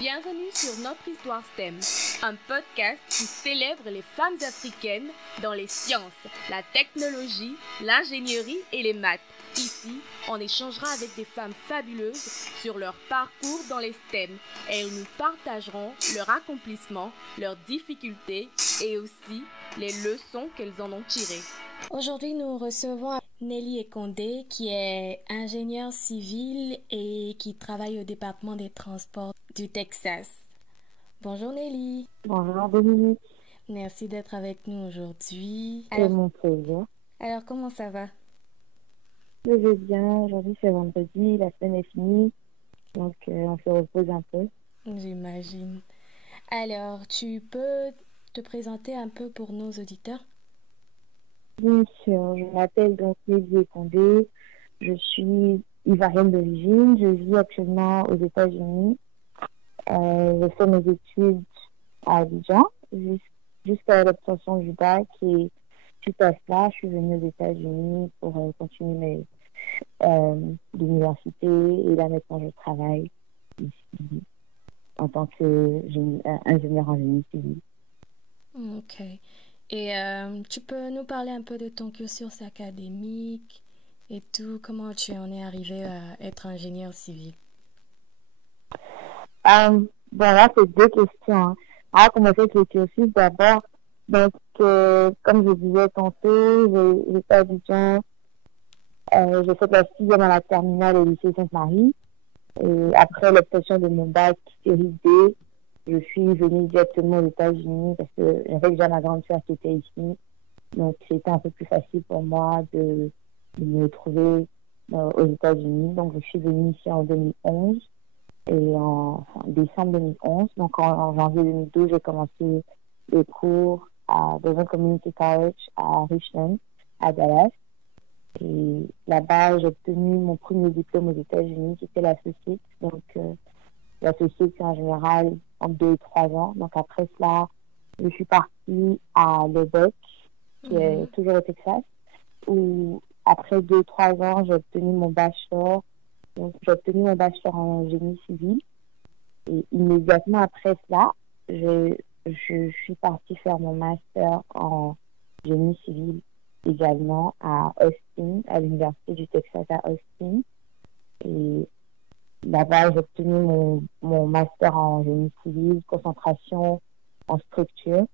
Bienvenue sur Notre Histoire STEM, un podcast qui célèbre les femmes africaines dans les sciences, la technologie, l'ingénierie et les maths. Ici, on échangera avec des femmes fabuleuses sur leur parcours dans les STEM et nous partagerons leur accomplissement, leurs difficultés et aussi les leçons qu'elles en ont tirées. Aujourd'hui, nous recevons Nelly Ekondé, qui est ingénieure civile et qui travaille au département des transports du Texas. Bonjour Nelly. Bonjour Dominique. Merci d'être avec nous aujourd'hui. C'est mon plaisir. Alors, comment ça va? Je vais bien. Aujourd'hui, c'est vendredi. La semaine est finie. Donc, on se repose un peu. J'imagine. Alors, tu peux te présenter un peu pour nos auditeurs? Bien sûr. Je m'appelle donc Nelly Ekondé. Je suis ivoirienne d'origine. Je vis actuellement aux États-Unis. J'ai fait mes études à Abidjan jusqu'à l'obtention du bac. Et suite à cela, je suis venue aux États-Unis pour continuer l'université. Et là, maintenant, je travaille ici en tant qu'ingénieur en génie civil. Ok. Et tu peux nous parler un peu de ton cursus académique et tout, comment tu en es arrivé à être ingénieur civil? Bon, là, c'est deux questions. Hein. Alors, commencer avec le cursus d'abord. Donc, comme je disais tantôt, j'étais à Abidjan. J'ai fait la sixième à la terminale au lycée Sainte-Marie. Et après l'obtention de mon bac série D, je suis venue directement aux États-Unis parce que j'avais déjà ma grande sœur qui était ici. Donc, c'était un peu plus facile pour moi de me retrouver aux États-Unis. Donc, je suis venue ici en 2011 et en décembre 2011. Donc, en janvier 2012, j'ai commencé les cours dans un community college à Richmond, à Dallas. Et là-bas, j'ai obtenu mon premier diplôme aux États-Unis, qui était l'associate. Donc, l'associate, c'est en général en 2 et 3 ans. Donc, après cela, je suis partie à Lubbock, qui est toujours au Texas, où après 2 ou 3 ans, j'ai obtenu mon bachelor. Donc, j'ai obtenu mon bachelor en génie civil. Et immédiatement après cela, je suis partie faire mon master en génie civil également à Austin, à l'Université du Texas à Austin. Et là-bas, j'ai obtenu mon master en génie civil, concentration en structure.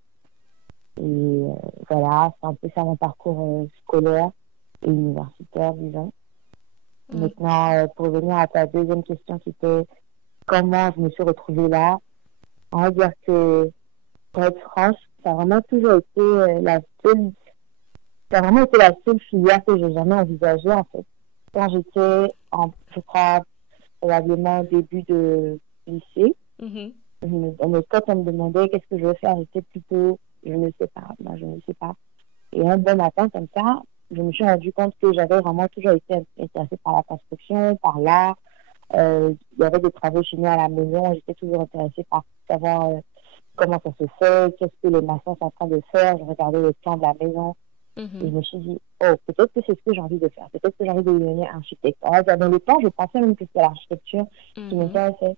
Et voilà, c'est un peu ça mon parcours scolaire et universitaire, disons. Maintenant, pour revenir à ta deuxième question qui était comment je me suis retrouvée là, on va dire que, pour être franche, ça a vraiment toujours été ça a vraiment été la seule filière que j'ai jamais envisagée, en fait. Quand j'étais je crois, probablement au début de lycée, quand on me demandait qu'est-ce que je veux faire, j'étais plutôt, je ne sais pas, moi je ne sais pas. Et un bon matin, comme ça, je me suis rendu compte que j'avais vraiment toujours été intéressée par la construction, par l'art. Il y avait des travaux chez nous à la maison, j'étais toujours intéressée par savoir comment ça se fait, qu'est-ce que les maçons sont en train de faire. Je regardais le plan de la maison et je me suis dit, oh, peut-être que c'est ce que j'ai envie de faire, peut-être que j'ai envie de devenir architecte. Alors, dans le temps, je pensais même que c'était l'architecture qui m'intéressait.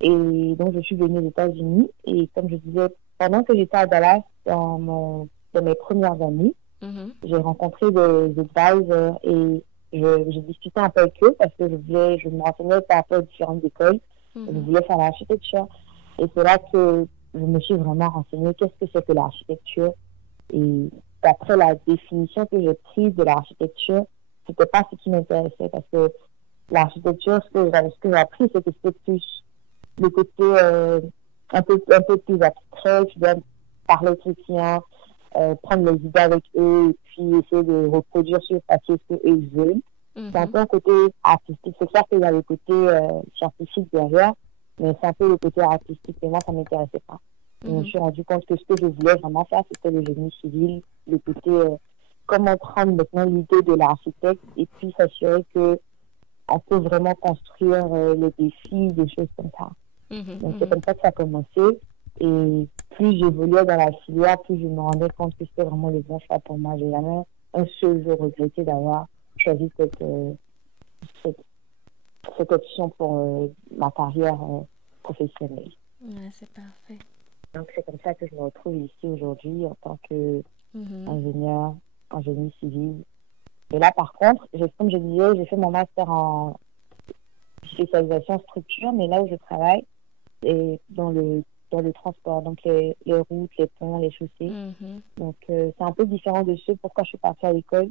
Et donc, je suis venue aux États-Unis et comme je disais, pendant que j'étais à Dallas, dans mes premières années, j'ai rencontré des advisors et j'ai discuté un peu avec eux parce que je me renseignais par rapport aux différentes écoles. Je voulais faire l'architecture. Et c'est là que je me suis vraiment renseignée qu'est-ce que c'est que l'architecture. Et d'après la définition que j'ai prise de l'architecture, c'était pas ce qui m'intéressait parce que l'architecture, ce que j'ai appris, c'est que c'était plus le côté un peu plus abstrait. Tu dois parler aux clients, prendre les idées avec eux et puis essayer de reproduire sur papier ce qu'eux ils veulent. C'est un peu un côté artistique. C'est clair qu'il y a le côté scientifique derrière, mais c'est un peu le côté artistique. Et moi, ça ne m'intéressait pas. Je me suis rendu compte que ce que je voulais vraiment faire, c'était le génie civil, le côté comment prendre maintenant l'idée de l'architecte et puis s'assurer que on peut vraiment construire les défis, des choses comme ça. Donc, c'est comme ça que ça a commencé. Et plus j'évoluais dans la filière, plus je me rendais compte que c'était vraiment le bon choix pour moi. J'ai jamais un seul jour regretté d'avoir choisi cette option pour ma carrière professionnelle. Ouais, c'est parfait. Donc, c'est comme ça que je me retrouve ici aujourd'hui en tant qu'ingénieur en génie civil. Et là, par contre, comme je disais, j'ai fait mon master en spécialisation structure, mais là où je travaille, c'est dans le transport, donc les routes, les ponts, les chaussées. Donc, c'est un peu différent de ce pourquoi je suis partie à l'école,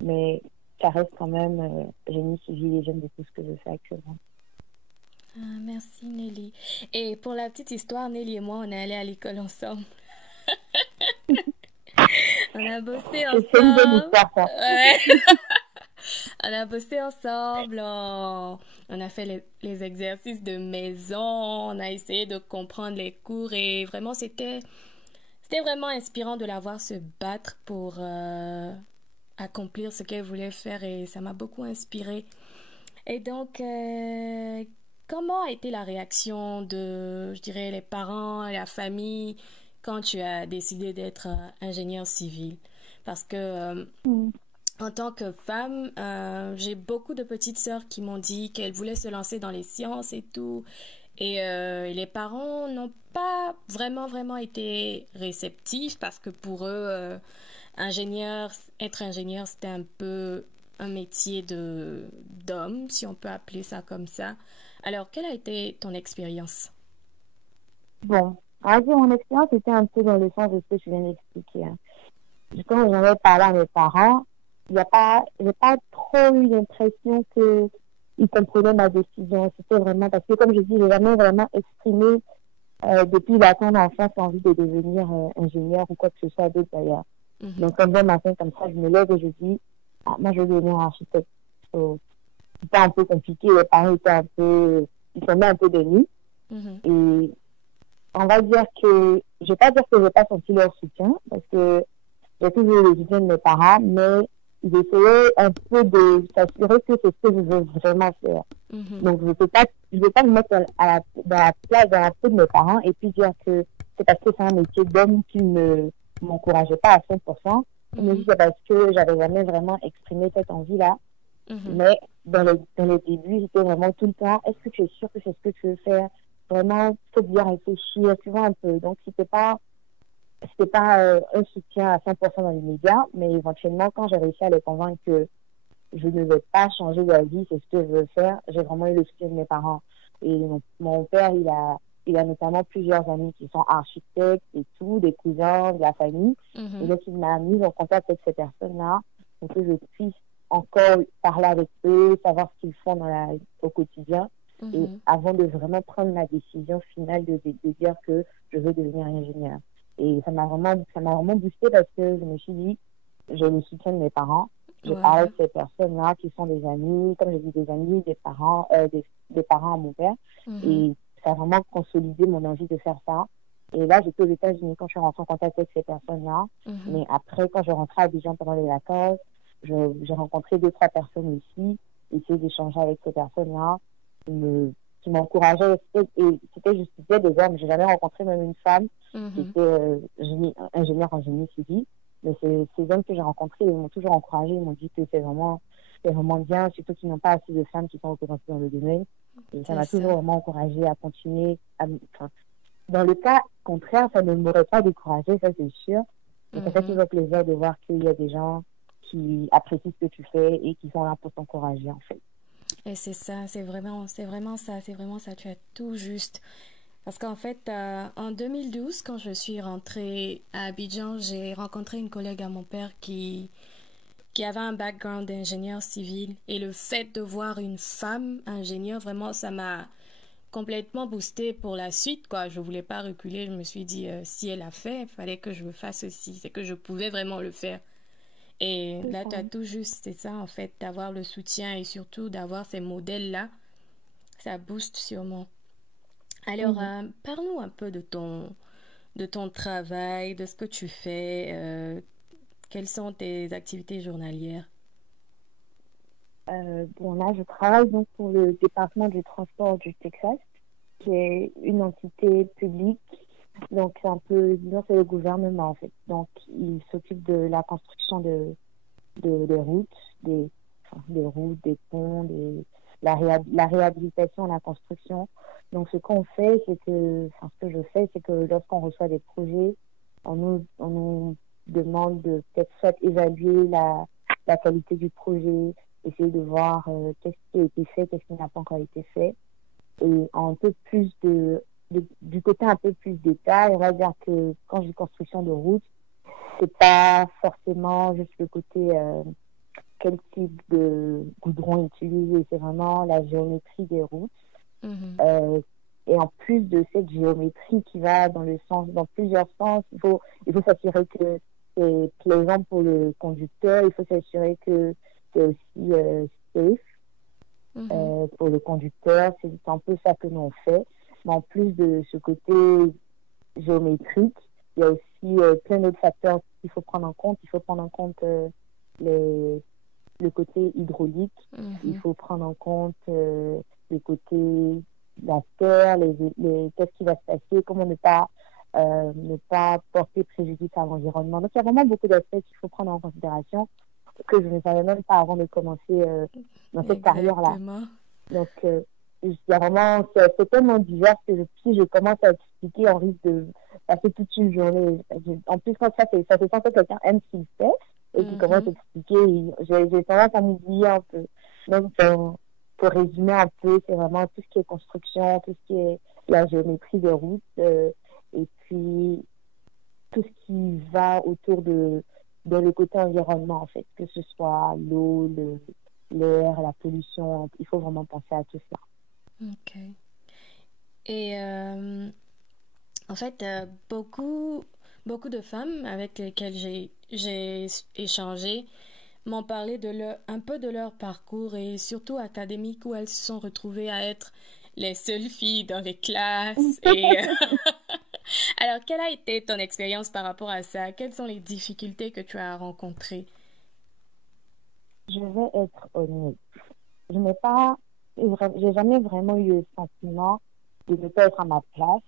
mais ça reste quand même génie civil et j'aime beaucoup ce que je fais actuellement. Ah, merci Nelly. Et pour la petite histoire, Nelly et moi, on est allés à l'école ensemble. On a bossé C'est une bonne ensemble. histoire, ça. Ouais. On a bossé ensemble. On a fait les exercices de maison. On a essayé de comprendre les cours et vraiment, c'était vraiment inspirant de la voir se battre pour accomplir ce qu'elle voulait faire et ça m'a beaucoup inspirée. Et donc, comment a été la réaction de, je dirais, les parents et la famille quand tu as décidé d'être ingénieur civil? Parce que en tant que femme, j'ai beaucoup de petites sœurs qui m'ont dit qu'elles voulaient se lancer dans les sciences et tout. Et les parents n'ont pas vraiment été réceptifs parce que pour eux, être ingénieur, c'était un peu un métier d'homme, si on peut appeler ça comme ça. Alors, quelle a été ton expérience? Bon, on va dire mon expérience était un peu dans le sens de ce que je viens d'expliquer. Hein. Quand j'en ai parlé à mes parents, j'ai pas trop eu l'impression qu'ils comprenaient ma décision. C'était vraiment, parce que comme je dis, j'ai jamais vraiment exprimé depuis la tendre enfance l'envie de devenir ingénieur ou quoi que ce soit d'autre d'ailleurs. Donc, comme un matin, comme ça, je me lève et je dis, ah, moi, je veux devenir architecte. So, c'était un peu compliqué. Les parents ils sont mis un peu de nuit. Et on va dire je vais pas dire que j'ai pas senti leur soutien, parce que j'ai toujours eu le soutien de mes parents, mais ils essayaient un peu de s'assurer que c'est ce que je veux vraiment faire. Donc, je ne veux pas me mettre dans la place, dans la peau de mes parents et puis dire que c'est parce que c'est un métier d'homme qui ne m'encourageait pas à 100%. Mais c'est parce que j'avais jamais vraiment exprimé cette envie-là. Mais dans le début, j'étais vraiment tout le temps, est-ce que tu es sûr que c'est ce que tu veux faire? Vraiment, faut bien réfléchir, tu vois un peu. Donc, c'était pas un soutien à 100% dans les médias, mais éventuellement, quand j'ai réussi à les convaincre que je ne veux pas changer d'avis, c'est ce que je veux faire, j'ai vraiment eu le soutien de mes parents. Et mon père, il a notamment plusieurs amis qui sont architectes et tout, des cousins, de la famille. Et donc, il m'a mis en contact avec ces personnes-là pour que je puisse encore parler avec eux, savoir ce qu'ils font au quotidien. Et avant de vraiment prendre ma décision finale de dire que je veux devenir ingénieur. Et ça m'a vraiment boosté parce que je me suis dit, j'ai le soutien de mes parents. J'ai parlé avec ces personnes-là qui sont des amis, comme j'ai dit, des amis, des parents à mon père. Et ça a vraiment consolidé mon envie de faire ça. Et là, j'étais aux États-Unis quand je suis rentrée en contact avec ces personnes-là. Mais après, quand je rentrais à Dijon pendant les vacances, j'ai rencontré 2-3 personnes aussi, essayé d'échanger avec ces personnes-là qui m'encourageaient. Et c'était des hommes. J'ai jamais rencontré même une femme qui était ingénieure en génie civil. Mais ces hommes que j'ai rencontrés, ils m'ont toujours encouragé. Ils m'ont dit que c'est vraiment bien, surtout qu'ils n'ont pas assez de femmes qui sont représentées dans le domaine. Et ça m'a toujours vraiment encouragé à continuer. Dans le cas contraire, ça ne m'aurait pas découragé, ça c'est sûr. Mais ça fait toujours plaisir de voir qu'il y a des gens qui apprécient ce que tu fais et qui sont là pour t'encourager, en fait. Et c'est ça, c'est vraiment ça, tu as tout juste. Parce qu'en fait, en 2012, quand je suis rentrée à Abidjan, j'ai rencontré une collègue à mon père qui avait un background d'ingénieur civil. Et le fait de voir une femme ingénieure, vraiment, ça m'a complètement boostée pour la suite, quoi. Je voulais pas reculer, je me suis dit, si elle a fait, il fallait que je le fasse aussi. C'est que je pouvais vraiment le faire. Et là, tu as tout juste, c'est ça, en fait, d'avoir le soutien et surtout d'avoir ces modèles-là, ça booste sûrement. Alors, parle-nous un peu de ton travail, de ce que tu fais, quelles sont tes activités journalières? Bon, là, je travaille donc pour le département du transport du Texas, qui est une entité publique. Donc, c'est un peu, disons, c'est le gouvernement, en fait. Donc, il s'occupe de la construction des routes, des routes, des ponts, la réhabilitation, la construction Donc, ce qu'on fait, c'est que, enfin, ce que je fais, c'est que lorsqu'on reçoit des projets, on nous demande de peut-être soit évaluer la qualité du projet, essayer de voir qu'est-ce qui a été fait, qu'est-ce qui n'a pas encore été fait. Et en un peu plus du côté un peu plus détail, on va dire que quand je dis construction de route, c'est pas forcément juste le côté quel type de goudron utiliser, c'est vraiment la géométrie des routes. Euh, et en plus de cette géométrie qui va dans plusieurs sens, il faut s'assurer que c'est plaisant pour le conducteur, il faut s'assurer que c'est aussi safe pour le conducteur. C'est un peu ça que nous on fait. Mais en plus de ce côté géométrique, il y a aussi plein d'autres facteurs qu'il faut prendre en compte. Il faut prendre en compte le côté hydraulique, il faut prendre en compte le côté la terre, qu'est-ce qui va se passer, comment ne pas porter préjudice à l'environnement. Donc, il y a vraiment beaucoup d'aspects qu'il faut prendre en considération que je ne savais même pas avant de commencer dans cette carrière-là. Donc, il y a vraiment, c'est tellement divers que si je commence à expliquer, on risque de passer toute une journée. En plus, quand ça fait sens que quelqu'un aime ce qu'il fait et qui commence à expliquer, j'ai tendance à m'oublier un peu. Donc, pour résumer un peu, c'est vraiment tout ce qui est construction, tout ce qui est la géométrie des routes, et puis tout ce qui va autour de le côté environnement, en fait, que ce soit l'eau, l'air, la pollution, il faut vraiment penser à tout ça. Ok. Et en fait, beaucoup de femmes avec lesquelles j'ai échangé m'ont parlé un peu de leur parcours et surtout académique où elles se sont retrouvées à être les seules filles dans les classes. Alors, quelle a été ton expérience par rapport à ça? Quelles sont les difficultés que tu as rencontrées? Je vais être honnête. J'ai jamais vraiment eu le sentiment de ne pas être à ma place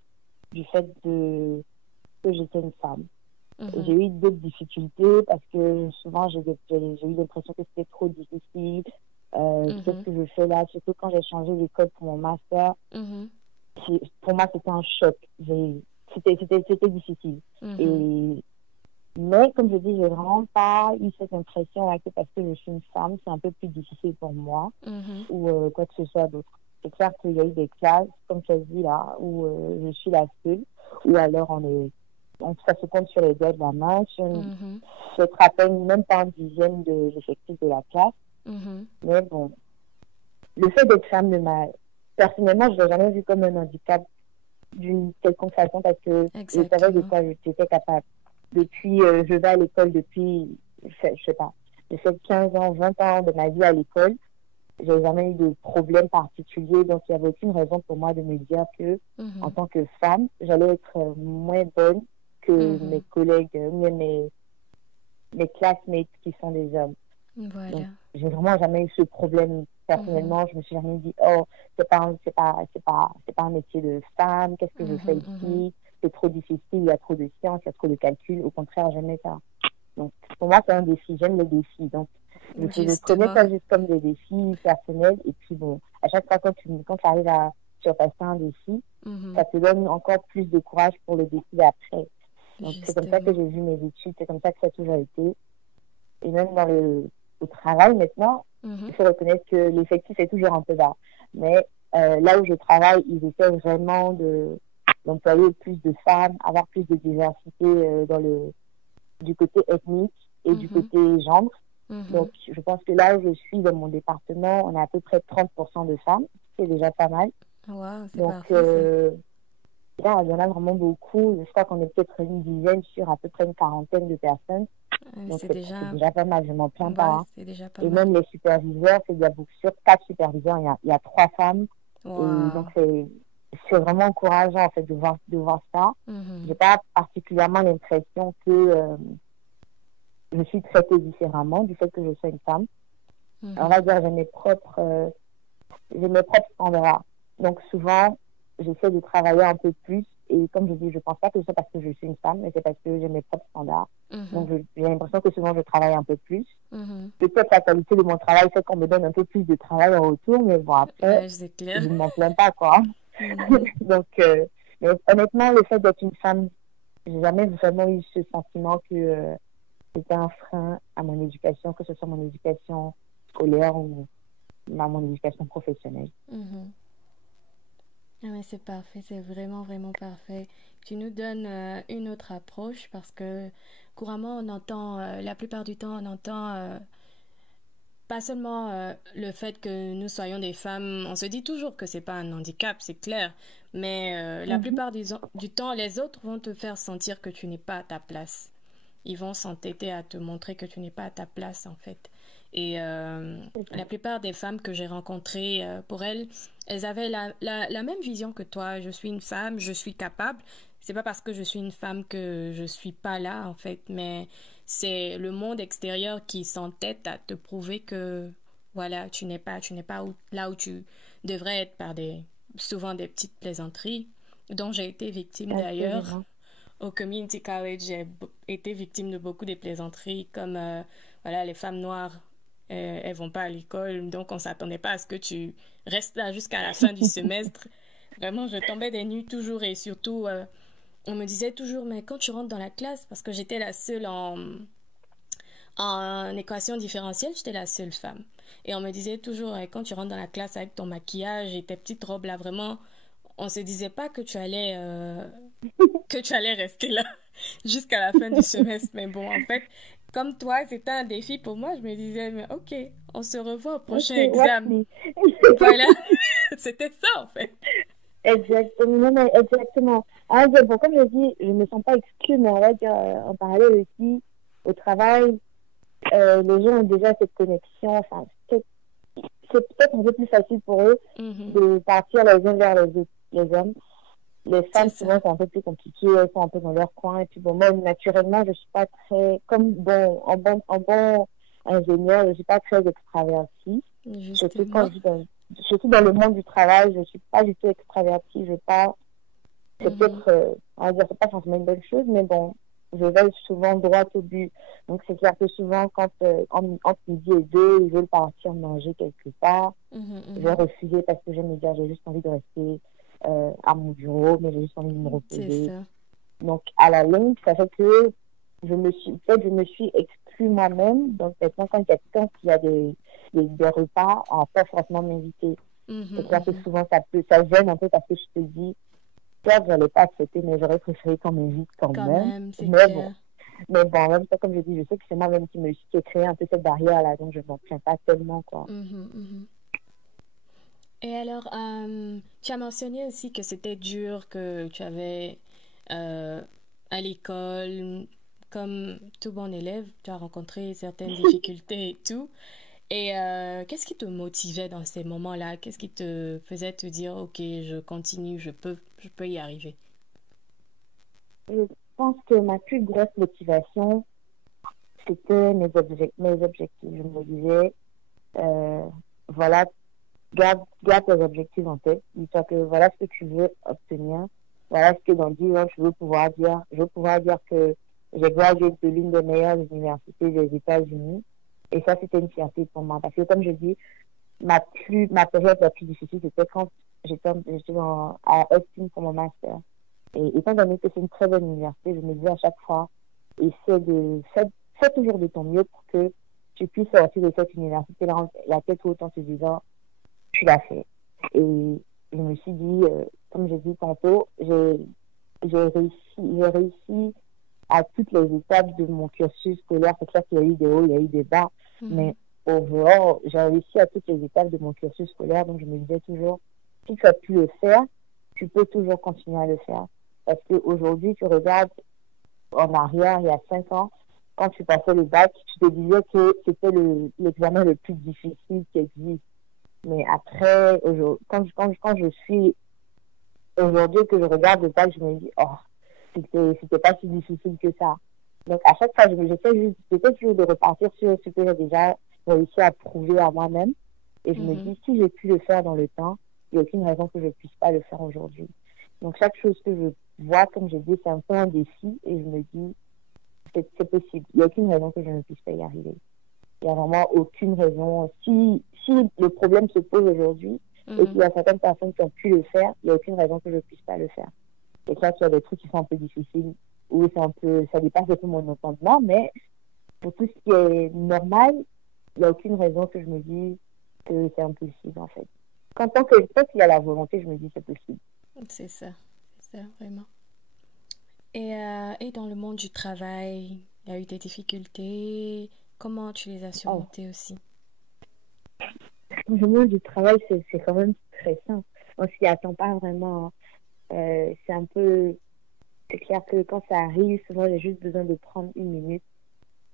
du fait que j'étais une femme. J'ai eu d'autres difficultés parce que souvent j'ai eu l'impression que c'était trop difficile. Qu'est-ce que je fais là? Surtout quand j'ai changé d'école pour mon master. Pour moi, c'était un choc. C'était difficile. Mais comme je dis, j'ai vraiment pas eu cette impression là que parce que je suis une femme, c'est un peu plus difficile pour moi ou quoi que ce soit d'autre. C'est clair qu'il y a eu des classes, comme tu as dit là, où je suis la seule, ou alors ça se compte sur les doigts de la main. Je te rappelle même pas une dizaine de l'effectif de la classe. Mais bon, le fait d'être femme personnellement, je l'ai jamais vu comme un handicap d'une quelconque façon parce que je savais de quoi j'étais capable. Depuis, je vais à l'école depuis, je sais pas, j'ai fait 15 ans, 20 ans de ma vie à l'école. J'ai jamais eu de problème particulier, donc il n'y avait aucune raison pour moi de me dire que, en tant que femme, j'allais être moins bonne que mes collègues, mes classmates qui sont des hommes. Voilà. Donc, j'ai vraiment jamais eu ce problème personnellement. Je me suis jamais dit, oh, c'est pas un métier de femme, qu'est-ce que je fais ici? C'est trop difficile, il y a trop de sciences, il y a trop de calculs. Au contraire, jamais ça. Donc, pour moi, c'est un défi. J'aime les défis. Donc, je prenais ça juste comme des défis personnels. Et puis, bon, à chaque fois quand tu arrives à surpasser un défi, ça te donne encore plus de courage pour le défi d'après. Donc, c'est comme ça que j'ai vu mes études. C'est comme ça que ça a toujours été. Et même au travail, maintenant, il faut reconnaître que l'effectif est toujours un peu bas. Mais là où je travaille, ils essaient vraiment d'employer plus de femmes, avoir plus de diversité du côté ethnique et du côté genre. Donc, je pense que là où je suis dans mon département, on a à peu près 30% de femmes. C'est déjà pas mal. Wow, c'est donc, là, il y en a vraiment beaucoup. Je crois qu'on est peut-être une dizaine sur à peu près une quarantaine de personnes. Donc, c'est déjà pas mal. Je m'en plains pas. Et même les superviseurs, sur 4 superviseurs, il y a 3 femmes. Wow. Et donc, c'est vraiment encourageant en fait de voir ça. J'ai pas particulièrement l'impression que je suis traitée différemment du fait que je sois une femme. On va dire j'ai mes propres standards. Donc souvent j'essaie de travailler un peu plus et comme je dis, je pense pas que c'est parce que je suis une femme, mais c'est parce que j'ai mes propres standards. Donc j'ai l'impression que souvent je travaille un peu plus. Peut-être la qualité de mon travail fait qu'on me donne un peu plus de travail en retour, mais bon après je ne m'en plains pas quoi. Donc, mais honnêtement, le fait d'être une femme, j'ai jamais vraiment eu ce sentiment que c'était un frein à mon éducation, que ce soit mon éducation scolaire ou mon éducation professionnelle. Ah mais c'est parfait, c'est vraiment, vraiment parfait. Tu nous donnes une autre approche parce que couramment, on entend, la plupart du temps, on entend pas seulement le fait que nous soyons des femmes, on se dit toujours que c'est pas un handicap, c'est clair, mais la plupart du temps, les autres vont te faire sentir que tu n'es pas à ta place. Ils vont s'entêter à te montrer que tu n'es pas à ta place, en fait. Et la plupart des femmes que j'ai rencontrées, pour elles, elles avaient la même vision que toi. Je suis une femme, je suis capable. C'est pas parce que je suis une femme que je suis pas là, en fait, mais c'est le monde extérieur qui s'entête à te prouver que, voilà, tu n'es pas là où tu devrais être par souvent des petites plaisanteries dont j'ai été victime d'ailleurs. Au community college, j'ai été victime de beaucoup de plaisanteries comme voilà, les femmes noires, elles vont pas à l'école, donc on s'attendait pas à ce que tu restes là jusqu'à la fin du semestre. Vraiment, je tombais des nuits toujours et surtout, on me disait toujours, mais quand tu rentres dans la classe, parce que j'étais la seule en équation différentielle, j'étais la seule femme. Et on me disait toujours, quand tu rentres dans la classe avec ton maquillage et tes petites robes là, vraiment, on se disait pas que tu allais rester là jusqu'à la fin du semestre. Mais bon, en fait, comme toi, c'était un défi pour moi. Je me disais, mais ok, on se revoit au prochain examen. Voilà, c'était ça en fait. Exactement, non, exactement. Ah, bon, comme je dis, je ne me sens pas exclue, mais on va dire, en parallèle aussi, au travail, les gens ont déjà cette connexion. Enfin, c'est peut-être un peu plus facile pour eux de partir les uns vers les hommes. Les femmes, souvent, c'est un peu plus compliqué, elles sont un peu dans leur coin. Et puis, bon, moi, naturellement, je ne suis pas très, comme bon, en bon ingénieur, je ne suis pas très extravertie. Surtout dans le monde du travail, je ne suis pas du tout extravertie. C'est peut-être, on va dire, c'est pas forcément une bonne chose, mais bon, je vais souvent droit au but. Donc, c'est clair que souvent, quand entre midi et 2, ils veulent partir manger quelque part, je vais refuser parce que je vais me dire, j'ai juste envie de rester à mon bureau, mais j'ai juste envie de me reposer. Donc, à la longue, ça fait que je me suis exclue moi-même. Donc, maintenant, quand il y a des repas, on va pas forcément m'inviter. C'est clair que souvent, ça gêne un peu parce que je te dis, certes, je n'allais pas accepter, mais j'aurais préféré qu'on m'invite quand même. Mais bon, même ça, comme je dis, je sais que c'est moi-même qui ai créé un peu cette barrière-là, donc je ne m'en plains pas tellement, quoi. Et alors, tu as mentionné aussi que c'était dur, que tu avais à l'école, comme tout bon élève, tu as rencontré certaines difficultés et tout. Et qu'est-ce qui te motivait dans ces moments-là? Qu'est-ce qui te faisait te dire, ok, je continue, je peux y arriver? Je pense que ma plus grosse motivation, c'était mes objectifs. Je me disais, voilà, garde tes objectifs en tête. Dis-toi que voilà ce que tu veux obtenir. Voilà ce que dans 10 ans, je veux pouvoir dire. Je veux pouvoir dire que j'ai gradué de l'une des meilleures universités des États-Unis. Et ça, c'était une fierté pour moi. Parce que, comme je dis, ma période la plus difficile, c'était quand j'étais à Austin pour mon master. Et étant donné que c'est une très bonne université, je me dis à chaque fois, fais toujours de ton mieux pour que tu puisses sortir de cette université-là, la tête haute en te disant, tu l'as fait. Et je me suis dit, comme j'ai dit tantôt, j'ai réussi à toutes les étapes de mon cursus scolaire. C'est clair qu'il y a eu des hauts, il y a eu des bas, mais overall, j'ai réussi à toutes les étapes de mon cursus scolaire. Donc, je me disais toujours, si tu as pu le faire, tu peux toujours continuer à le faire. Parce qu'aujourd'hui, tu regardes en arrière, il y a 5 ans, quand tu passais le bac, tu te disais que c'était l'examen le plus difficile qui existe. Mais après, quand je suis aujourd'hui, que je regarde le bac, je me dis, oh, c'était pas si difficile que ça. Donc, à chaque fois, j'essaie toujours de repartir sur ce que j'ai déjà réussi à prouver à moi-même. Et je me dis, si j'ai pu le faire dans le temps, il n'y a aucune raison que je ne puisse pas le faire aujourd'hui. Donc, chaque chose que je vois, comme je dis, c'est un peu un défi. Et je me dis, c'est possible. Il n'y a aucune raison que je ne puisse pas y arriver. Il n'y a vraiment aucune raison. Si le problème se pose aujourd'hui, Et puis, il y a certaines personnes qui ont pu le faire, il n'y a aucune raison que je ne puisse pas le faire. C'est clair qu'il y a des trucs qui sont un peu difficiles, où ça dépasse un peu mon entendement, mais pour tout ce qui est normal, il n'y a aucune raison que je me dise que c'est impossible, en fait. Tant qu'il y a la volonté, je me dis que c'est possible. C'est ça, vraiment. Et dans le monde du travail, il y a eu des difficultés. Comment tu les as surmontées aussi? Dans le monde du travail, c'est quand même stressant. On s'y attend pas vraiment. C'est clair que quand ça arrive, souvent j'ai juste besoin de prendre 1 minute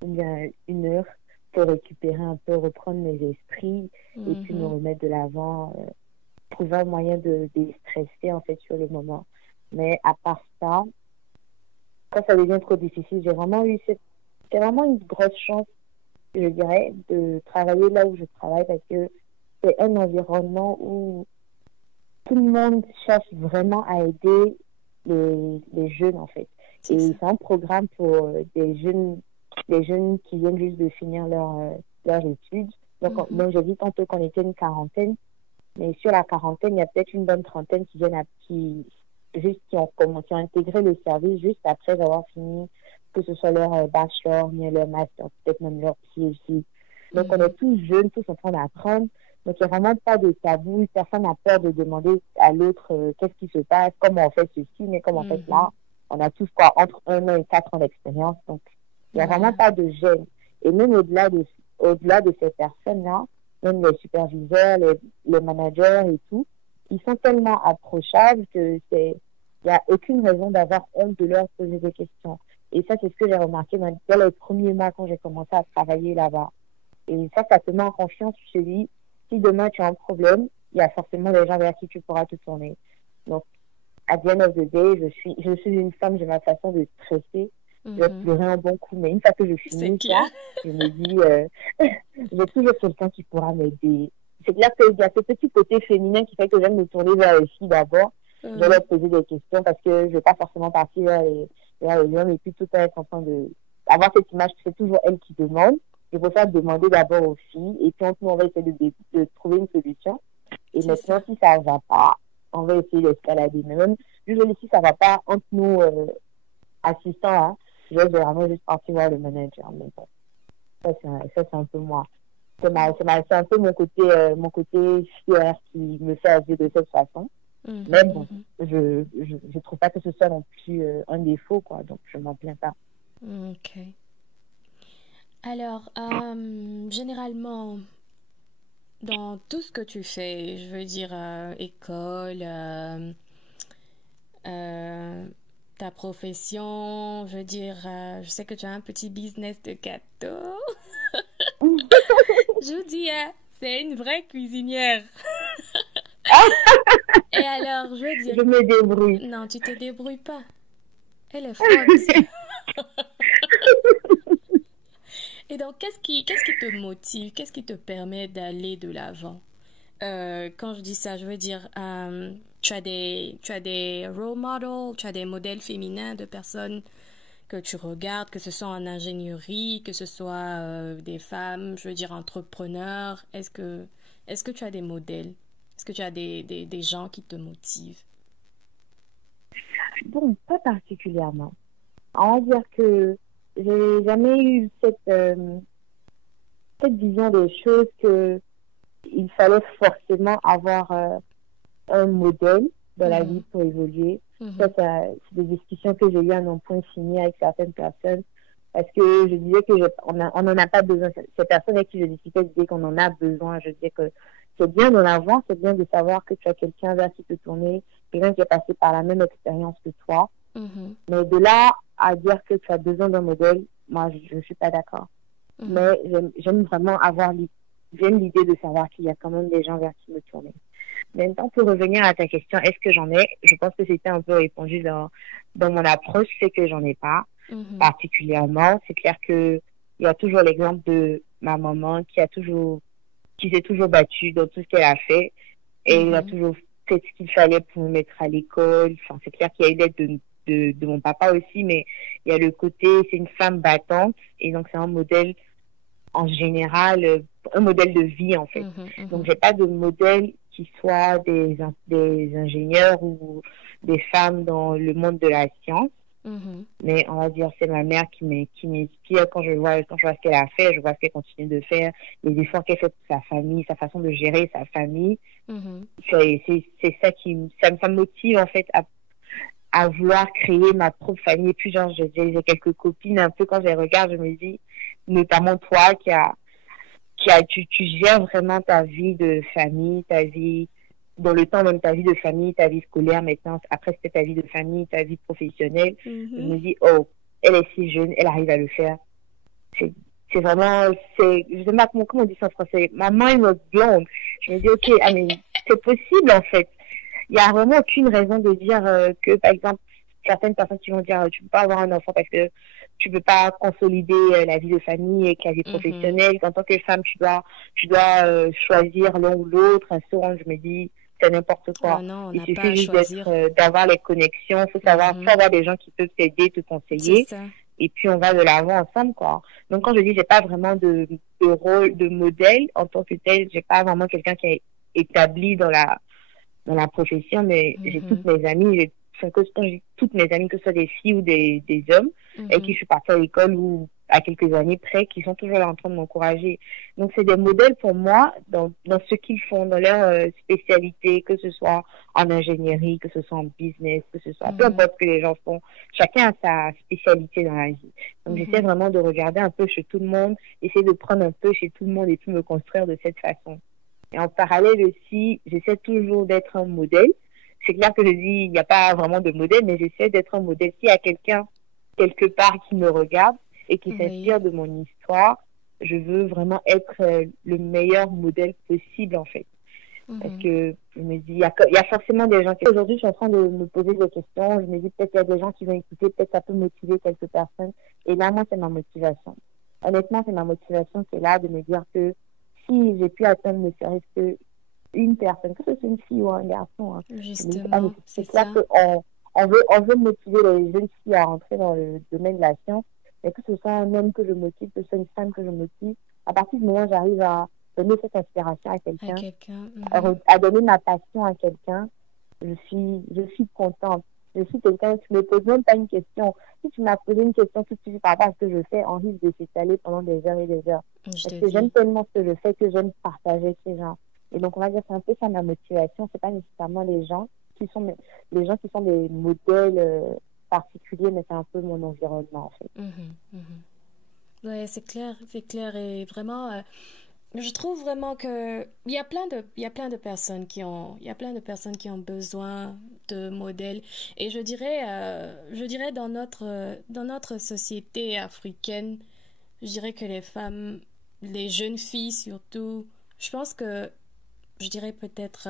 ou bien 1 heure pour récupérer un peu, reprendre mes esprits et puis me remettre de l'avant, trouver un moyen de déstresser en fait sur le moment. Mais à part ça, quand ça devient trop difficile, j'ai vraiment une grosse chance, je dirais, de travailler là où je travaille parce que c'est un environnement où tout le monde cherche vraiment à aider les jeunes en fait. Et c'est un programme pour des jeunes qui viennent juste de finir leurs études. Donc, j'ai dit tantôt qu'on était une quarantaine, mais sur la quarantaine, il y a peut-être une bonne trentaine qui ont intégré le service juste après avoir fini, que ce soit leur bachelor, ni leur master, peut-être même leur PhD. Donc, on est tous jeunes, tous en train d'apprendre. Donc, il n'y a vraiment pas de tabou. Personne n'a peur de demander à l'autre qu'est-ce qui se passe, comment on fait ceci, mais comment on fait là. On a tous entre 1 an et 4 ans d'expérience. Donc, il n'y a vraiment pas de gêne. Et même au-delà de ces personnes-là, même les superviseurs, les managers et tout, ils sont tellement approchables que il n'y a aucune raison d'avoir honte de leur poser des questions. Et ça, c'est ce que j'ai remarqué dès les premiers mois quand j'ai commencé à travailler là-bas. Et ça te met en confiance. Tu te dis, si demain tu as un problème, il y a forcément des gens vers qui tu pourras te tourner. Donc, à the end of the day, je suis une femme, j'ai ma façon de stresser. Je vais pleurer un bon coup, mais une fois que je finis ça, je me dis, j'ai toujours quelqu'un qui pourra m'aider. C'est clair qu'il y a ce petit côté féminin qui fait que j'aime me tourner vers les filles d'abord. Je vais leur poser des questions parce que je ne vais pas forcément partir vers les hommes et puis tout être en train d'avoir cette image que c'est toujours elles qui demandent. Je préfère demander d'abord aux filles et puis on va essayer de trouver une solution. Et maintenant, si ça ne va pas, on va essayer d'escalader. Mais même, usually, si ça ne va pas entre nous assistants, hein, je vais vraiment juste partir voir le manager. Mais bon, ça, c'est un peu moi. C'est un peu mon côté fier qui me fait agir de cette façon. Mais bon, je trouve pas que ce soit non plus un défaut, quoi. Donc, je m'en plains pas. Ok. Alors, généralement, dans tout ce que tu fais, je veux dire école, ta profession, je veux dire, je sais que tu as un petit business de gâteaux. Je vous dis, c'est une vraie cuisinière. Et alors, je veux dire... Je me débrouille. Non, tu te débrouilles pas. Elle est forte. Et donc, qu'est-ce qui te motive? Qu'est-ce qui te permet d'aller de l'avant? Quand je dis ça, je veux dire, tu as des role models, tu as des modèles féminins de personnes que tu regardes, que ce soit en ingénierie, que ce soit des femmes, je veux dire, entrepreneurs. Est-ce que tu as des modèles? Est-ce que tu as des gens qui te motivent? Bon, pas particulièrement. On va dire que j'ai jamais eu cette vision des choses que il fallait forcément avoir un modèle dans la vie pour évoluer. Ça, c'est des discussions que j'ai eues à mon point fini avec certaines personnes parce que je disais que on n'en a pas besoin. Ces personnes avec qui je discutais disaient qu'on en a besoin. Je disais que c'est bien de l'avoir, c'est bien de savoir que tu as quelqu'un vers qui te tourner, quelqu'un qui est passé par la même expérience que toi. Mais de là à dire que tu as besoin d'un modèle, moi, je ne suis pas d'accord. Mais j'aime vraiment j'aime l'idée de savoir qu'il y a quand même des gens vers qui me tourner. Maintenant, pour revenir à ta question, est-ce que j'en ai? Je pense que c'était un peu répondu dans mon approche, c'est que j'en ai pas particulièrement. C'est clair qu'il y a toujours l'exemple de ma maman qui s'est toujours battue dans tout ce qu'elle a fait et elle a toujours fait ce qu'il fallait pour me mettre à l'école. Enfin, c'est clair qu'il y a eu l'aide de mon papa aussi, mais il y a le côté, c'est une femme battante et donc c'est un modèle en général, un modèle de vie en fait. Donc j'ai pas de modèle qui qui soient des ingénieurs ou des femmes dans le monde de la science. Mais on va dire c'est ma mère qui m'inspire quand je vois ce qu'elle a fait, je vois ce qu'elle continue de faire, les efforts qu'elle fait pour sa famille, sa façon de gérer sa famille. C'est ça ça me motive en fait à vouloir créer ma propre famille. Et puis genre j'ai quelques copines un peu, quand je les regarde je me dis, notamment toi tu gères vraiment ta vie de famille, ta vie dans le temps, même ta vie de famille, ta vie scolaire maintenant, après c'était ta vie de famille, ta vie professionnelle. Je me dis, oh, elle est si jeune, elle arrive à le faire. C'est vraiment, je sais pas comment on dit ça en français, ma mind was blown. Je me dis, ok, mais c'est possible en fait. Il n'y a vraiment aucune raison de dire que, par exemple, certaines personnes qui vont dire, tu ne peux pas avoir un enfant parce que tu ne peux pas consolider la vie de famille et la vie professionnelle. En tant que femme, tu dois choisir l'un ou l'autre. Je me dis, c'est n'importe quoi. Oh non, il suffit juste d'avoir les connexions. Faut avoir des gens qui peuvent t'aider, te conseiller. Et puis, on va de l'avant ensemble, quoi. Donc, quand je dis, j'ai pas vraiment de rôle, de modèle en tant que tel, j'ai pas vraiment quelqu'un qui est établi dans la profession, mais j'ai toutes mes amies, toutes mes amies, que ce soit des filles ou des hommes, avec qui je suis partie à l'école ou à quelques années près, qui sont toujours là en train de m'encourager. Donc, c'est des modèles pour moi dans ce qu'ils font, dans leur spécialité, que ce soit en ingénierie, que ce soit en business, que ce soit peu importe ce que les gens font. Chacun a sa spécialité dans la vie. Donc, j'essaie vraiment de regarder un peu chez tout le monde, essayer de prendre un peu chez tout le monde et puis me construire de cette façon. Et en parallèle aussi, j'essaie toujours d'être un modèle. C'est clair que je dis, il n'y a pas vraiment de modèle, mais j'essaie d'être un modèle. S'il y a quelqu'un, quelque part, qui me regarde et qui s'inspire de mon histoire, je veux vraiment être le meilleur modèle possible, en fait. Parce que je me dis, il y a forcément des gens qui... Aujourd'hui, je suis en train de me poser des questions. Je me dis, peut-être qu'il y a des gens qui vont écouter, peut-être ça peut motiver quelques personnes. Et là, moi, c'est ma motivation. Honnêtement, c'est ma motivation qui est là, de me dire que si j'ai pu atteindre ne serait-ce qu'une personne, que ce soit une fille ou un garçon, hein, justement, c'est clair qu'on veut motiver les jeunes filles à rentrer dans le domaine de la science, mais que ce soit un homme que je motive, que ce soit une femme que je motive, à partir du moment où j'arrive à donner cette inspiration à quelqu'un, à donner ma passion à quelqu'un, je suis contente. Je suis quelqu'un qui ne me pose même pas une question. Si tu m'as posé une question tout de suite par rapport à ce que je fais, on risque de s'étaler pendant des heures et des heures. Parce que j'aime tellement ce que je fais que j'aime partager avec ces gens. Et donc, on va dire, c'est un peu ça ma motivation. C'est pas nécessairement les gens qui sont des modèles particuliers, mais c'est un peu mon environnement, en fait. Ouais, c'est clair. Et vraiment, je trouve vraiment que il y a plein de personnes qui ont besoin de modèles. Et je dirais dans notre société africaine, je dirais que les femmes, les jeunes filles surtout, je pense que je dirais peut-être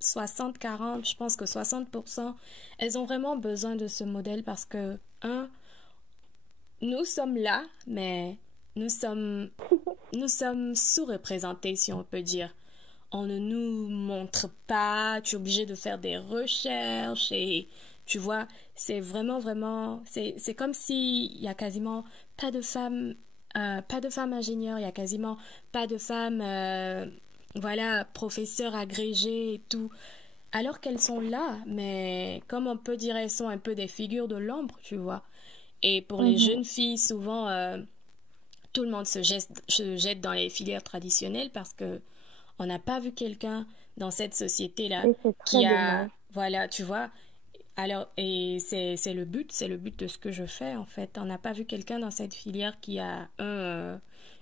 60-40, je pense que 60%, elles ont vraiment besoin de ce modèle parce que, nous sommes là, mais nous sommes sous-représentés, si on peut dire. On ne nous montre pas, tu es obligé de faire des recherches et tu vois, c'est vraiment, c'est comme s'il y a quasiment pas de femmes ingénieures, il y a quasiment pas de femmes, professeurs agrégées et tout. Alors qu'elles sont là, mais comme on peut dire, elles sont un peu des figures de l'ombre, tu vois. Et pour les jeunes filles, souvent, tout le monde se jette dans les filières traditionnelles parce que on n'a pas vu quelqu'un dans cette société-là qui a... Dommage. Voilà, tu vois. Alors, et c'est le but de ce que je fais, en fait. On n'a pas vu quelqu'un dans cette filière qui a,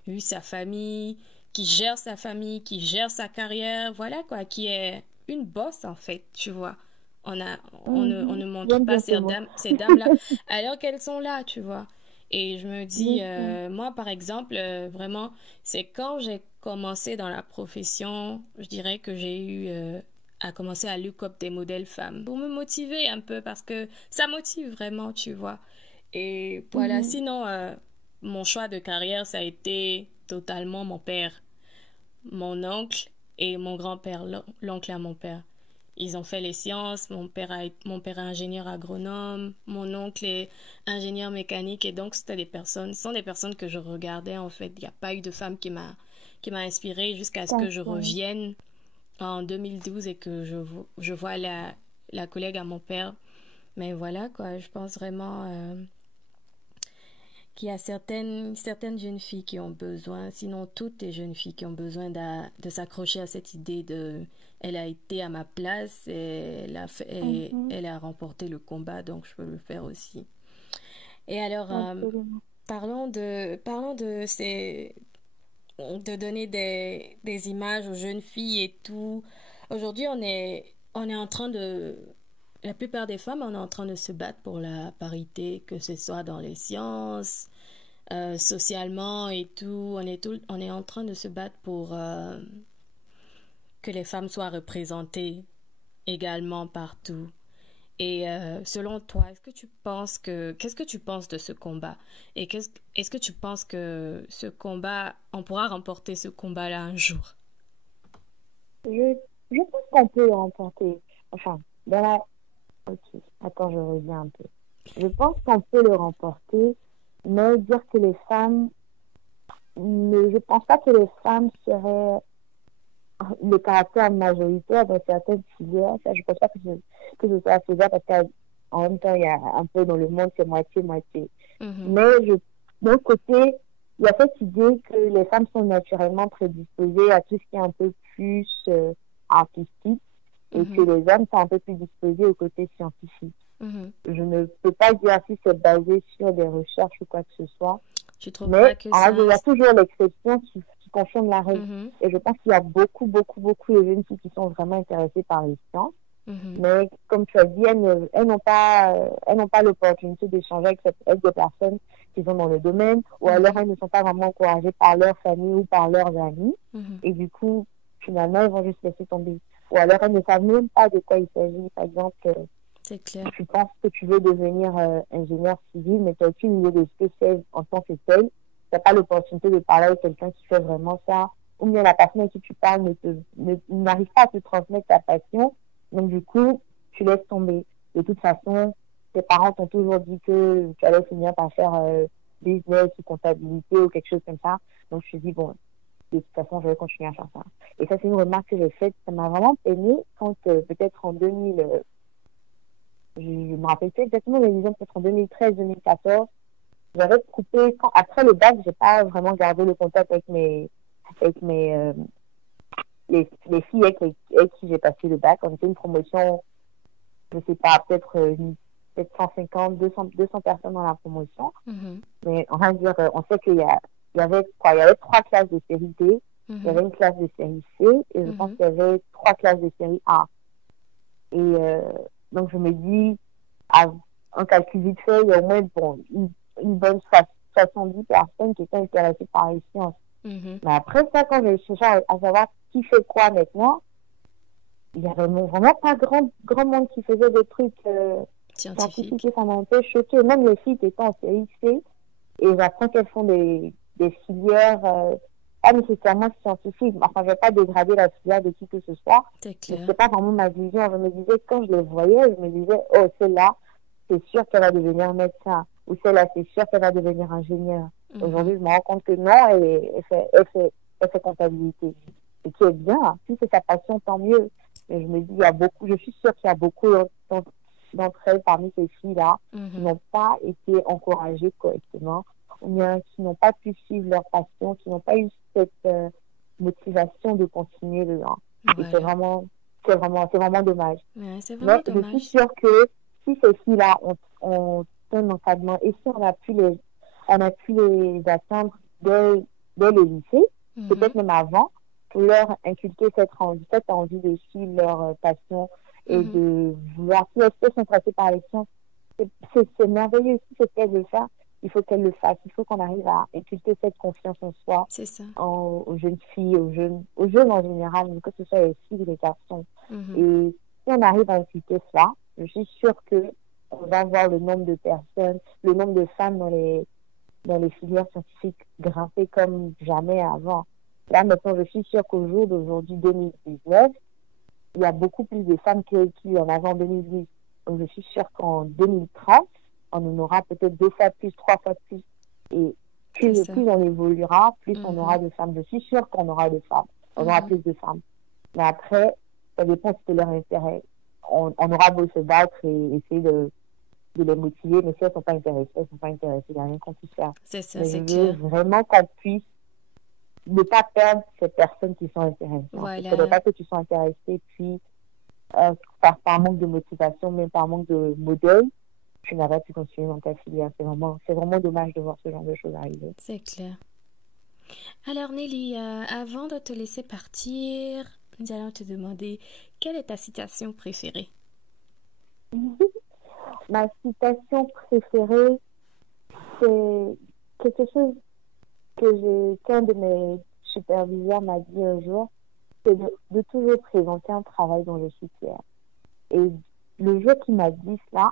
eu sa famille, qui gère sa famille, qui gère sa carrière, voilà quoi, qui est une boss, en fait, tu vois. On ne montre pas ces dames-là alors qu'elles sont là, tu vois. Et je me dis, moi, par exemple, vraiment, c'est quand j'ai commencé dans la profession, je dirais que j'ai eu à commencer à look up des modèles femmes pour me motiver un peu parce que ça motive vraiment, tu vois. Et voilà, sinon, mon choix de carrière, ça a été totalement mon père, mon oncle et mon grand-père, l'oncle à mon père. Ils ont fait les sciences, mon père est ingénieur agronome, mon oncle est ingénieur mécanique et donc ce sont des personnes que je regardais en fait. Il n'y a pas eu de femme qui m'a inspirée jusqu'à ce que je revienne en 2012 et que je vois la collègue à mon père. Mais voilà, quoi, je pense vraiment qu'il y a certaines jeunes filles qui ont besoin, sinon toutes les jeunes filles qui ont besoin de s'accrocher à cette idée de elle a été à ma place et Mhm. elle a remporté le combat, donc je peux le faire aussi. Et alors, Absolument. parlons de donner des images aux jeunes filles et tout. Aujourd'hui, on est en train la plupart des femmes, on est en train de se battre pour la parité, que ce soit dans les sciences, socialement et tout. On est en train de se battre pour que les femmes soient représentées également partout. Et selon toi, qu'est-ce que tu penses de ce combat? Et est-ce que tu penses que ce combat, on pourra remporter ce combat-là un jour? Je, je pense qu'on peut le remporter. Enfin, dans la... Ok, attends, je reviens un peu. Je pense qu'on peut le remporter, mais dire que les femmes... je pense pas que les femmes seraient le caractère majoritaire dans certaines filières. Ça, je pense pas que ce soit faisable parce qu'en même temps, il y a un peu dans le monde, c'est moitié-moitié. Mhm, Mais d'un côté, il y a cette idée que les femmes sont naturellement prédisposées à tout ce qui est un peu plus artistique et que mhm, les hommes sont un peu plus disposés au côté scientifique. mhm. Je ne peux pas dire si c'est basé sur des recherches ou quoi que ce soit, Tu trouves mais pas que en règle, il ça... y a toujours l'exception qui confirme la règle. Mhm, Et je pense qu'il y a beaucoup, beaucoup, beaucoup de jeunes filles qui sont vraiment intéressées par les sciences. mhm, Mais comme tu as dit, elles n'ont pas l'opportunité d'échanger avec des personnes qui sont dans le domaine, ou alors mhm, elles ne sont pas vraiment encouragées par leur famille ou par leurs amis. mhm. Et du coup, finalement, elles vont juste laisser tomber. Ou alors elles ne savent même pas de quoi il s'agit. Par exemple, C'est clair. tu penses que tu veux devenir ingénieur civil, mais tu n'as aucune idée de ce que c'est en tant que tel. Tu n'as pas l'opportunité de parler avec quelqu'un qui fait vraiment ça. Ou bien la personne avec qui tu parles n'arrive pas à te transmettre ta passion. Donc, du coup, tu laisses tomber. De toute façon, tes parents t'ont toujours dit que tu allais finir par faire business ou comptabilité ou quelque chose comme ça. Donc, je me suis dit, bon, de toute façon, je vais continuer à faire ça. Et ça, c'est une remarque que j'ai faite. Ça m'a vraiment peiné quand, peut-être en 2000, je me rappelle plus exactement, mais disons peut-être en 2013-2014, j'avais coupé, après le bac, j'ai pas vraiment gardé le contact avec les filles avec qui j'ai passé le bac. On était une promotion, je sais pas, peut-être 150, 200 personnes dans la promotion. Mhm, Mais on va dire, on sait il y avait quoi, il y avait 3 classes de série D, il y mhm, avait une classe de série C, et je pense mhm, qu'il y avait 3 classes de série A. Et donc, je me dis, à un calcul vite fait, il y a au moins bon, une bonne 70 personnes qui étaient intéressées par les sciences. mhm. Mais après ça, quand j'ai cherché à savoir qui fait quoi maintenant, il y avait vraiment pas grand monde qui faisait des trucs scientifiques Scientifique. et ça m'a un peu choqué. Même les filles qui étaient en série C, et j'apprends qu'elles font des filières pas nécessairement scientifiques. Enfin, je vais pas dégrader la filière de qui que ce soit, C'est mais clair. c'est pas vraiment ma vision. Je me disais, quand je les voyais, je me disais, oh, celle-là, c'est sûr qu'elle va devenir médecin. Ou celle-là, c'est sûr qu'elle va devenir ingénieur. Mhm, Aujourd'hui, je me rends compte que non, elle fait comptabilité. Ce qui est bien. Si c'est sa passion, tant mieux. Mais je me dis, je suis sûre qu'il y a beaucoup d'entre elles parmi ces filles-là qui mhm. n'ont pas été encouragées correctement, ou bien qui n'ont pas pu suivre leur passion, qui n'ont pas eu cette motivation de continuer dedans. Et Voilà. c'est vraiment dommage. Ouais, c'est Mais vraiment je suis dommage. sûre que si ces filles-là ont un encadrement et si on a pu les atteindre dès le lycée, Mhm, peut-être même avant, pour leur inculquer cette envie de suivre leur passion et mhm. de vouloir, si elles sont intéressées par les sciences, c'est merveilleux. Si c'est qu'elles le faire, il faut qu'elles le fassent. Il faut qu'on arrive à inculquer cette confiance en soi C'est ça. aux jeunes filles, aux jeunes en général, que ce soit les filles ou les garçons. Mhm, Et si on arrive à inculquer ça, je suis sûre que on va voir le nombre de personnes, le nombre de femmes dans les filières scientifiques grimper comme jamais avant. Là, maintenant, je suis sûre qu'au jour d'aujourd'hui, 2019, il y a beaucoup plus de femmes qu'il y en avait en 2010. Donc, je suis sûre qu'en 2030, on en aura peut-être 2 fois plus, 3 fois plus. Et c'est ça. plus on évoluera, plus on Mhm, aura de femmes. Je suis sûre qu'on aura de femmes. On aura mhm, plus de femmes. Mais après, ça dépend de leur intérêt. On aura beau se battre et essayer de les motiver, mais si elles ne sont pas intéressées, il n'y a rien qu'on puisse faire. C'est ça, Mais c'est je clair. veux vraiment qu'on puisse ne pas perdre ces personnes qui sont intéressées. Voilà. Il ne faudrait pas que tu sois intéressé, puis par manque de motivation, même par manque de modèle, tu n'as pas pu continuer dans ta filière. C'est vraiment dommage de voir ce genre de choses arriver. C'est clair. Alors Nelly, avant de te laisser partir, nous allons te demander quelle est ta citation préférée? Ma citation préférée, c'est quelque chose qu'un de mes superviseurs m'a dit un jour, c'est de toujours présenter un travail dont je suis fière. Et le jour qu'il m'a dit cela,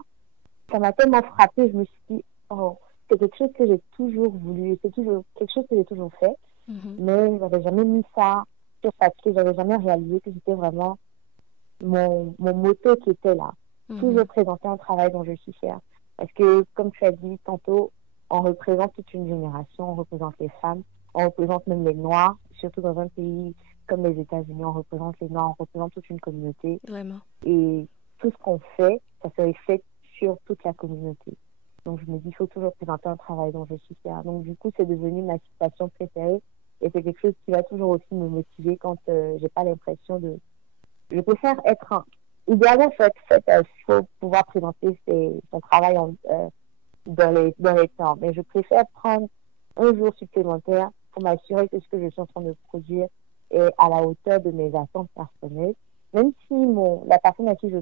ça m'a tellement frappée, je me suis dit, oh, c'est quelque chose que j'ai toujours voulu, c'est toujours quelque chose que j'ai toujours fait, mais j'avais jamais mis ça sur papier, j'avais jamais réalisé que c'était vraiment mon motto qui était là. Toujours présenter un travail dont je suis fière. Parce que, comme tu as dit tantôt, on représente toute une génération, on représente les femmes, on représente même les Noirs, surtout dans un pays comme les États-Unis, on représente les Noirs, on représente toute une communauté. Vraiment. Et tout ce qu'on fait, ça se reflète sur toute la communauté. Donc, je me dis, il faut toujours présenter un travail dont je suis fière. Donc, du coup, c'est devenu ma citation préférée. Et c'est quelque chose qui va toujours aussi me motiver quand j'ai pas l'impression de... Je préfère être... Idéalement, il faut pouvoir présenter son travail dans les temps. Mais je préfère prendre un jour supplémentaire pour m'assurer que ce que je suis en train de produire est à la hauteur de mes attentes personnelles. Même si la personne à qui je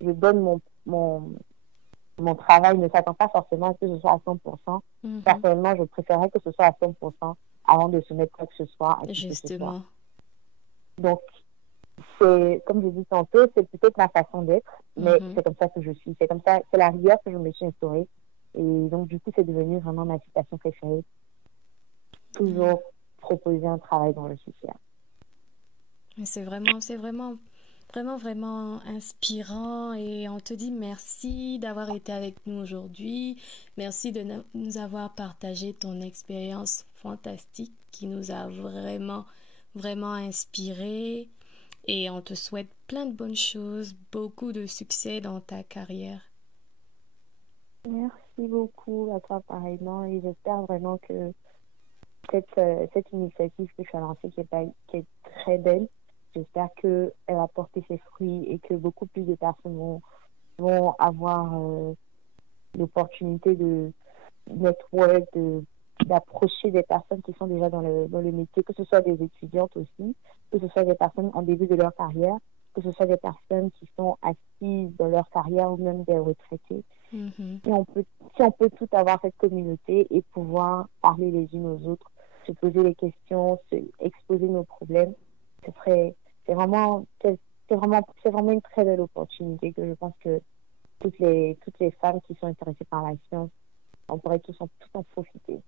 donne mon travail ne s'attend pas forcément à ce que ce soit à 100%. Personnellement, je préférerais que ce soit à 100% avant de soumettre quoi que ce soit à qui que ce soit. Donc, c'est, comme je dis tantôt, c'est peut-être ma façon d'être, mais c'est comme ça que je suis. C'est comme ça, c'est la rigueur que je me suis instaurée. Et donc, du coup, c'est devenu vraiment ma citation préférée. Toujours proposer un travail dont je suis fière. C'est vraiment inspirant et on te dit merci d'avoir été avec nous aujourd'hui. Merci de nous avoir partagé ton expérience fantastique qui nous a vraiment inspiré et on te souhaite plein de bonnes choses, beaucoup de succès dans ta carrière. Merci beaucoup à toi pareillement et j'espère vraiment que cette initiative que tu as lancée qui est très belle, j'espère qu'elle va porter ses fruits et que beaucoup plus de personnes vont avoir l'opportunité de network, d'approcher des personnes qui sont déjà dans le métier, que ce soit des étudiantes aussi, que ce soit des personnes en début de leur carrière, que ce soit des personnes qui sont assises dans leur carrière ou même des retraités. Si on peut tout avoir cette communauté et pouvoir parler les unes aux autres, se poser les questions, exposer nos problèmes, c'est vraiment une très belle opportunité que je pense que toutes les femmes qui sont intéressées par la science, on pourrait tout en profiter.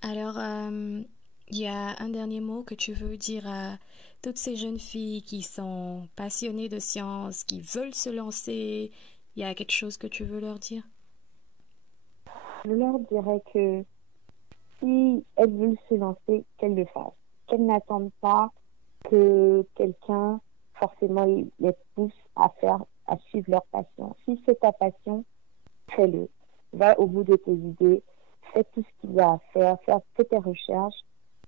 Alors, il y a un dernier mot que tu veux dire à toutes ces jeunes filles qui sont passionnées de science, qui veulent se lancer. Il y a quelque chose que tu veux leur dire? Je leur dirais que si elles veulent se lancer, qu'elles le fassent. Qu'elles n'attendent pas que quelqu'un forcément les pousse à suivre leur passion. Si c'est ta passion, fais-le. Va au bout de tes idées, fais tout ce qu'il y a à faire, fais tes recherches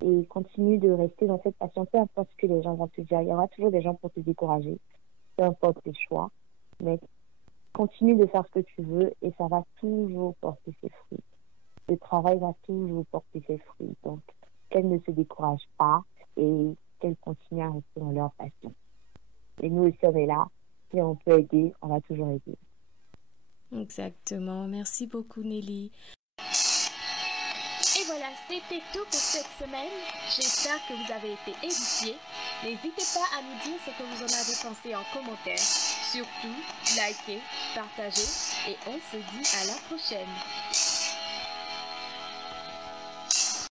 et continue de rester dans cette passion. Peu importe ce que les gens vont te dire, il y aura toujours des gens pour te décourager, peu importe tes choix, mais continue de faire ce que tu veux et ça va toujours porter ses fruits. Le travail va toujours porter ses fruits. Donc, qu'elles ne se découragent pas et qu'elles continuent à rester dans leur passion. Et nous aussi, on est là. Si on peut aider, on va toujours aider. Exactement. Merci beaucoup, Nelly. Et voilà, c'était tout pour cette semaine. J'espère que vous avez été édifiés. N'hésitez pas à nous dire ce que vous en avez pensé en commentaire. Surtout, likez, partagez et on se dit à la prochaine.